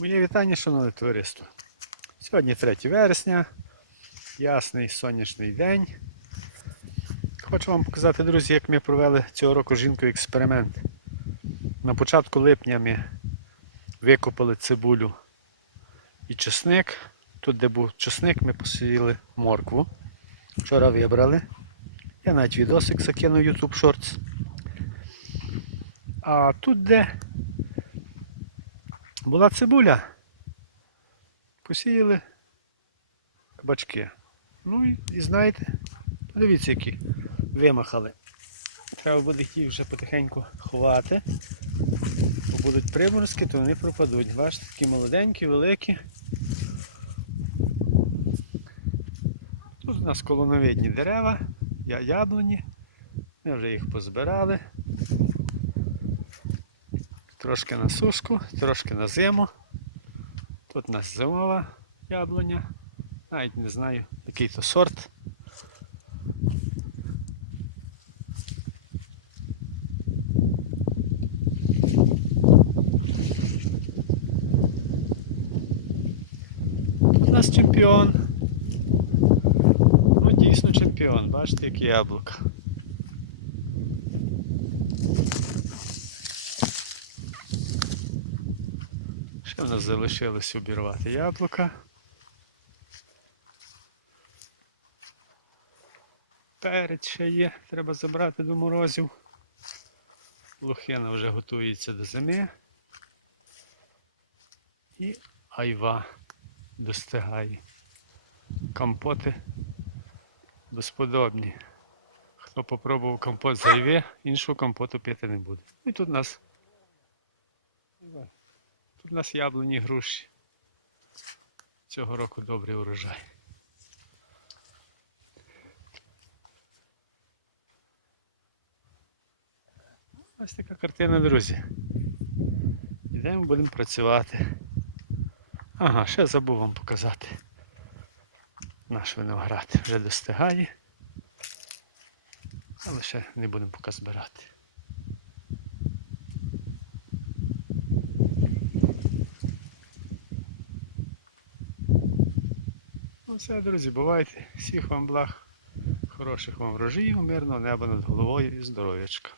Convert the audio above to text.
Моє вітання, шановне товариство. Сьогодні 3 вересня, ясний сонячний день. Хочу вам показати, друзі, як ми провели цього року жінкою експеримент. На початку липня ми викопали цибулю і чесник. Тут, де був чесник, ми посіяли моркву. Вчора вибрали. Я навіть відосик закинув YouTube Shorts. А тут, де була цибуля. Посіяли кабачки. Ну і, і знаєте, подивіться, які вимахали. Треба буде їх вже потихеньку ховати. Бо будуть приморозки, то вони пропадуть. Бачите, такі молоденькі, великі. Тут у нас колоновидні дерева, яблуні. Ми вже їх позбирали. Трошки на сушку, трошки на зиму. Тут у нас зимова яблуня. Навіть не знаю, який то сорт. У нас чемпіон. Ну, дійсно чемпіон, бачите, які яблука. Ще в нас залишилось обірвати яблука. Перець ще є, треба забрати до морозів. Лохина вже готується до зими. І айва достигає. Компоти безподобні. Хто попробував компот з айви, іншого компоту пити не буде. Ну І тут у нас Тут у нас яблуні груші. Цього року добрий урожай. Ось така картина, друзі. Йдемо, будемо працювати. Ага, ще забув вам показати. Наш виноград вже достигає. Але ще не будемо поки збирати. Ну все, друзі, бувайте. Всіх вам благ, хороших вам врожаїв, мирного неба над головою і здоров'ячка.